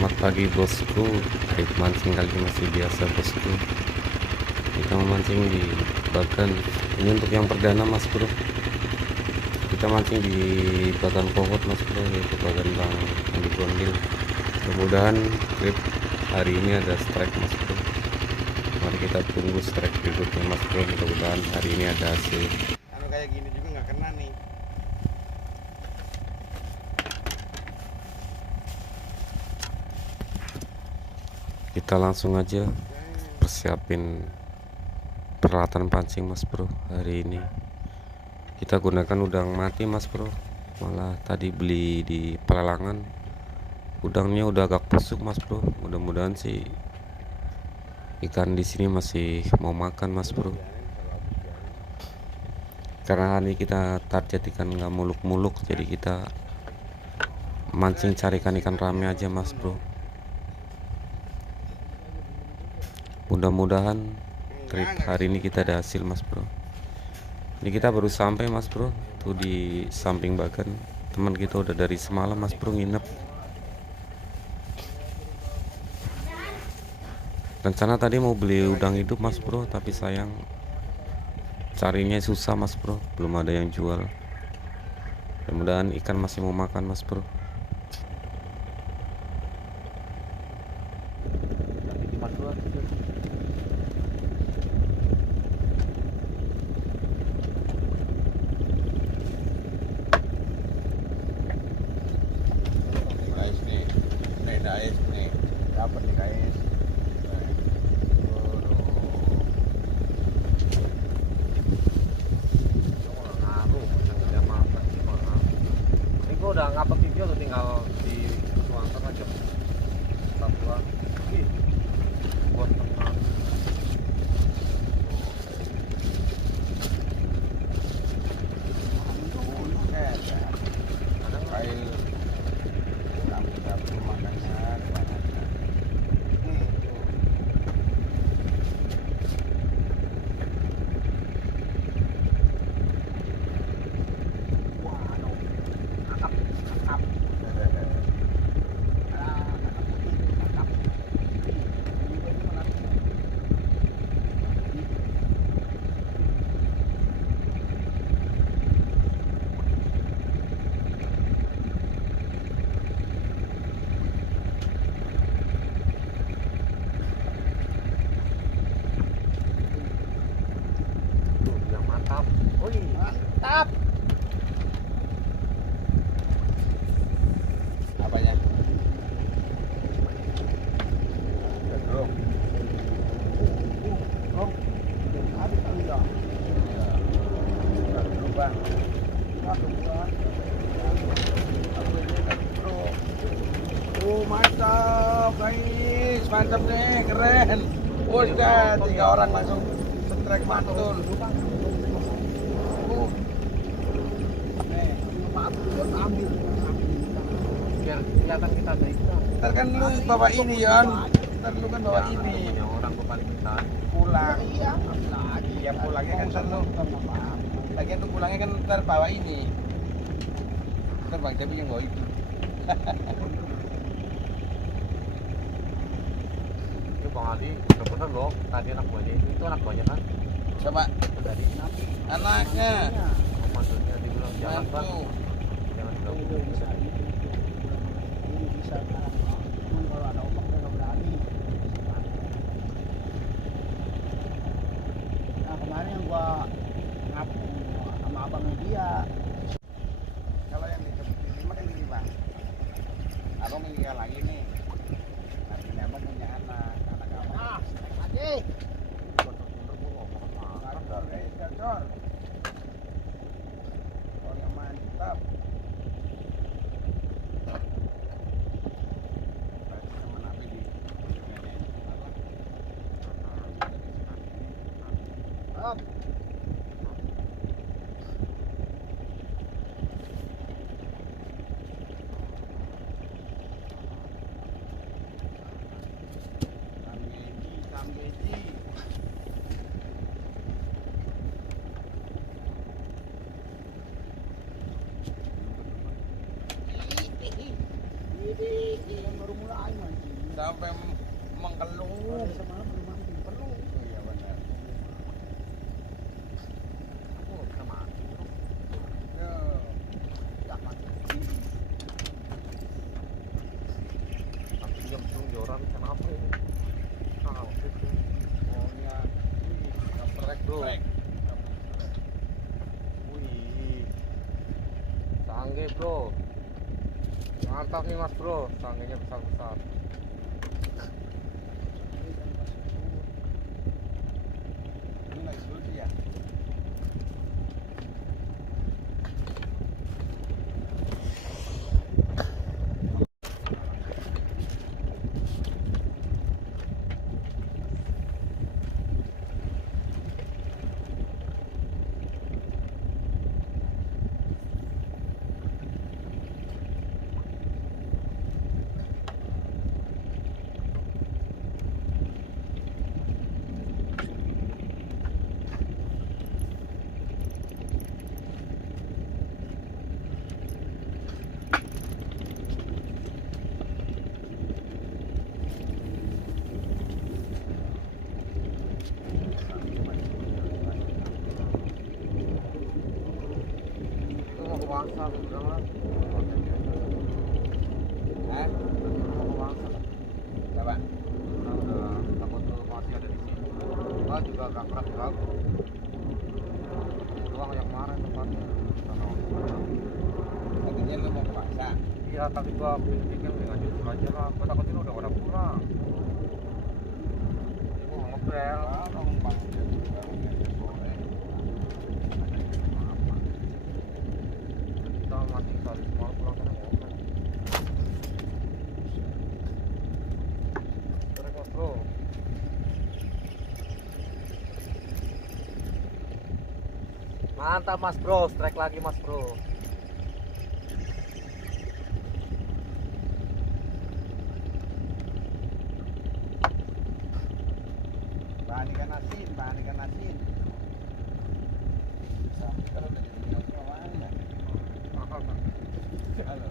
Selamat pagi bosku. Trip mancing kali ini masih biasa bosku. Kita memancing di Bagan. Ini untuk yang perdana mas bro. Kita mancing di Bagan Pohot mas bro, yaitu Bagan Bang Andi Gondil. Mudah-mudahan trip hari ini ada strike mas bro. Mari kita tunggu strike berikutnya mas bro. Mudah-mudahan hari ini ada hasil. Kayak gini juga nggak kena nih. Kita langsung aja persiapin peralatan pancing mas bro. Hari ini kita gunakan udang mati mas bro, malah tadi beli di pelelangan. Udangnya udah agak busuk mas bro. Mudah-mudahan sih ikan di sini masih mau makan mas bro, karena hari ini kita target ikan nggak muluk-muluk, jadi kita mancing cari ikan rame aja mas bro. Mudah-mudahan trip hari ini kita ada hasil mas bro. Ini kita baru sampai mas bro, tuh di samping Bagan. Teman kita udah dari semalam mas bro nginep. Rencana tadi mau beli udang hidup mas bro, tapi sayang carinya susah mas bro, belum ada yang jual. Mudah-mudahan ikan masih mau makan mas bro. Guys nih, dapat nih guys. Udah ngapa video tuh, tinggal di tuangkan aja satuan buat teman. Mantap. Apanya? Bro. Ada kali ya. Bang. Oh mantap guys, mantap nih, keren. Oh juga 3 orang langsung strike mantul. Biar kelihatan kita ada ikan. Ntar kan lu bawa ini Yon. Ntar lu kan bawa ini. Orang gua paling besar. Pulang. Iya. Lagi ya pulangnya kan ntar lu. Lagian tuh pulangnya kan ntar bawa ini. Ntar Bang Debi yang bawa itu. Itu Bang Ali, udah bener loh. Tadi anak buahnya itu anak buahnya kan? Coba. Tadi Anaknya. maksudnya dibilang jangan bang, jangan gabung. Bisa cuman kalau ada ombak udah nggak berani. Nah kemarin yang gua ngapu sama abangnya dia. Kalau yang di lima kan gini Bang. Abang meninggal lagi nih. Artinya abang punya anak abang. Lagi. Gacor. Oh yang mantap. Teman api di Up. Kambeji. Yang baru mulai man. sampai mengkelung. Semalam belum mandi. Perlu. Oh iya benar. Aku nggak bisa mati bro. Ya. Enggak mandi. Tapi jam joran kenapa ini? Ah, itu. Maunya Trek bro. trek. Wih. Sangge bro. Mantap nih mas bro. Sanggenya besar-besar. Ini lagi surut ya. Itu mau ke Wangsa udah mas. Mau ke Wangsa. Coba. Nah, udah takut tuh masih ada di sini. Gua juga gak keras lagu. Doang yang kemarin tempatnya. Sana. Tadinya lu mau ke Bangsa. Iya, tapi gua pikir dengan justru aja lah. Gua takut ini udah pada pulang. Gua ngepel. Kalau Bangsa juga udah sore. Kita masih sehari semalam pulang sana ngomong. Terus mas bro. Mantap mas bro, strike lagi mas bro. Bahan ikan asin, bahan ikan asin. Kalau udah jadi nyawa ya. Mahal kan? Halo.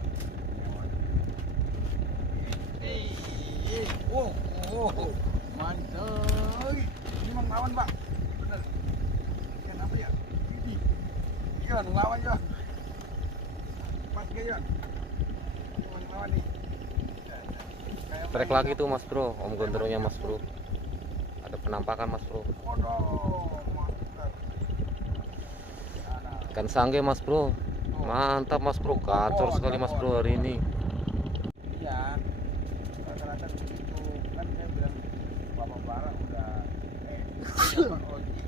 Oh, oh, mantap. Ini mau ngelawan, Pak. Bener. Ikan apa ya? Ini. Ikan ngelawan, ya. Pas gak, ya? Ini mau ngelawan nih. Trek lagi tuh mas bro, om gondrongnya mas bro. Ada penampakan mas bro. Waduh, mantap. Ikan sangge mas bro. Mantap mas bro, gacor sekali mas bro hari ini. Iya, rata-rata begitu. Kan saya bilang Bapak Bara udah Bapak Oji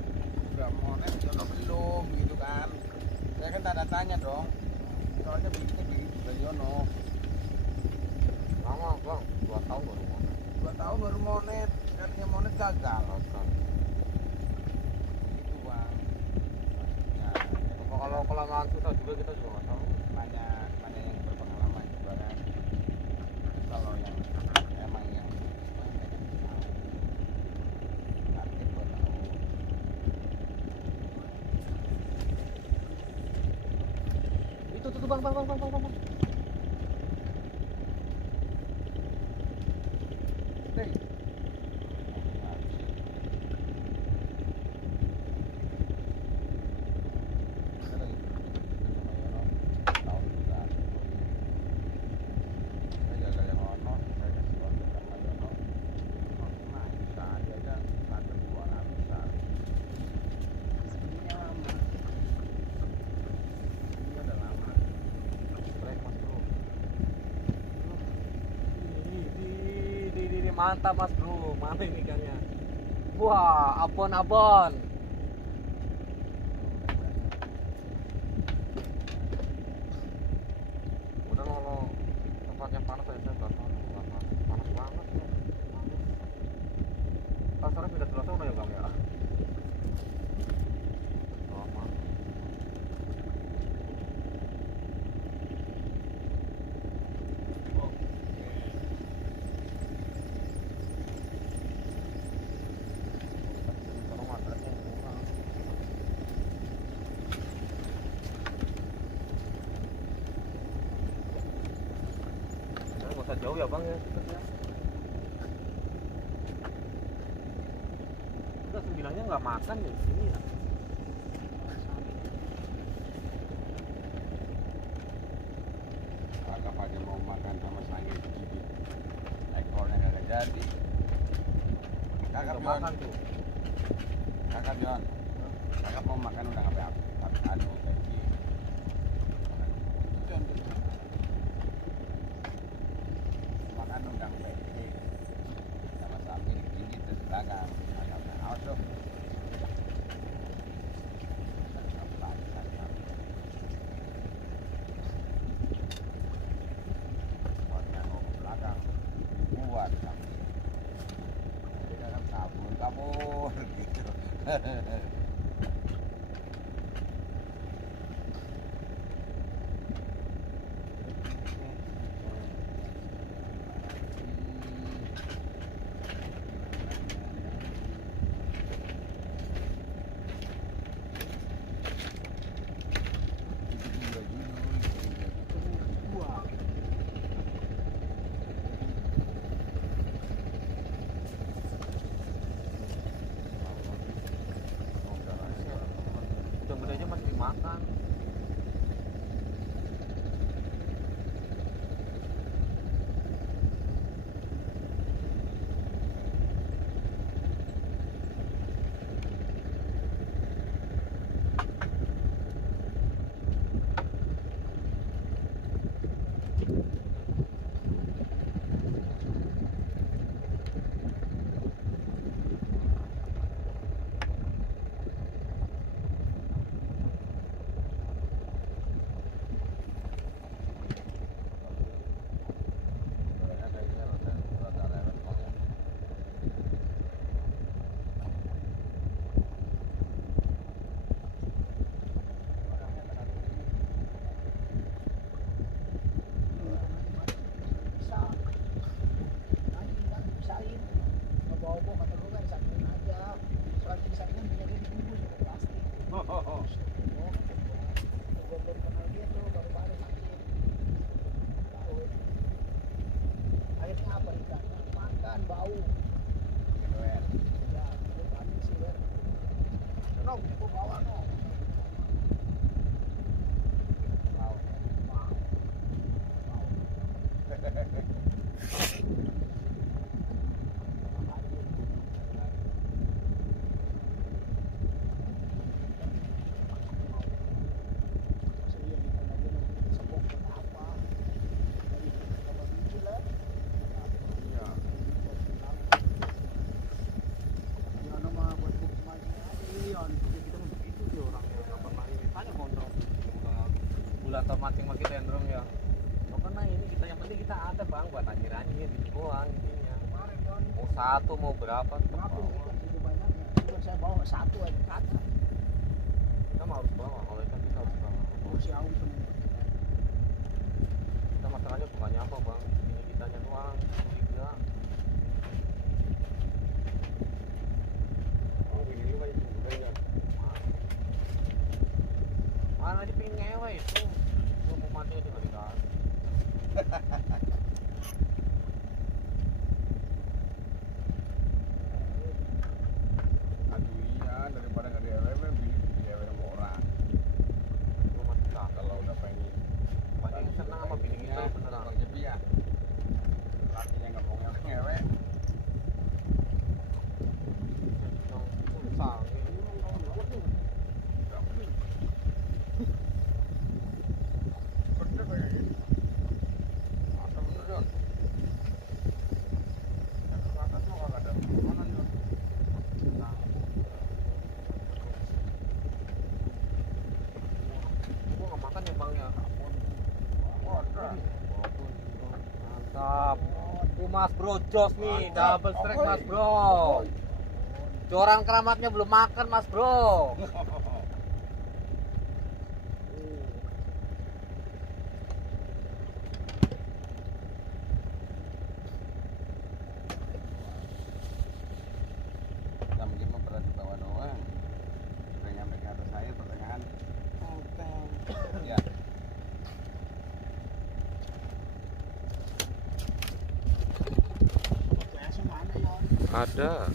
udah monet atau belum gitu kan. Saya kan tanda tanya dong. Soalnya bikinnya begitu Baliono. Lama bang, 2 tahun baru mau. 2 tahun baru monet, katanya monet gagal. Gitu bang. Ya, Kalau kelamaan susah juga kita juga nggak tahu. mana yang berpengalaman juga kan. Kalau yang emang yang target 2 tahun. Itu tuh bang. Hey. Mantap mas bro, mana ini ikannya? Wah, abon. Udah kalau tempatnya panas aja saya nggak tahu kenapa. Panas banget ya. Pasarnya pindah ke udah ya bang ya. Lama. Kalau materinya kurang. Nggak usah jauh ya bang ya. bilangnya nggak makan di sini ya. Anggap aja mau makan sama sange digigit. Ekornya nggak jadi. Kakak Nggak Jon, makan tuh. kakak Jon. Kakak mau makan udah nggak apa-apa. Anu gaji. Makan udang gaji. Sama sapi digigit terus belakang. Agak awas tuh. Buat kamu. Jadi dalam kabur gitu. Udah gede aja masih dimakan. Bisa. Nanti tinggal dipisahin. Bawa-bawa matulungan, saking aja. Soalnya disaingan punya dia dibungkus pakai plastik. Belum kenal dia tuh, baru-baru sakit. Tahu. Akhirnya apa ikan? Makan bau. Ya, itu kami sih ya. No, aku bawa no. Bau. Bau. Bau. Atau mancing sama kita Endrong ya. Oh karena ini kita yang penting kita ada bang buat anjir-anjir gitu doang intinya. Mau satu mau berapa? Berapa ikan segitu banyaknya? Cuma saya bawa satu aja kata. Kita mah harus bawa, kalau ikan kita harus bawa. Kursi jauh semua. Kita masalahnya bukannya apa bang, ini kitanya doang, sulit ya. Oh, ini lu banyak juga ya. Mana dia pengen ngewe itu, gua mau mati aja nggak dikasih. Aduh iya, daripada nggak dilewe, dilewe sama orang. Gua masih tak. Kalau udah pengen Banyak yang senang sama bini kita beneran. Bang Jepi ya. Lakinya nggak mau ngewe. Gua nggak makan ya bang ya. Mantap. Tuh mas bro, jos nih, double strike mas bro. Joran keramatnya belum makan mas bro. Nggak mungkin mah berat di bawah doang. Udah nyampe ke atas air pertengahan. Ya. Biasa mana ya? Ada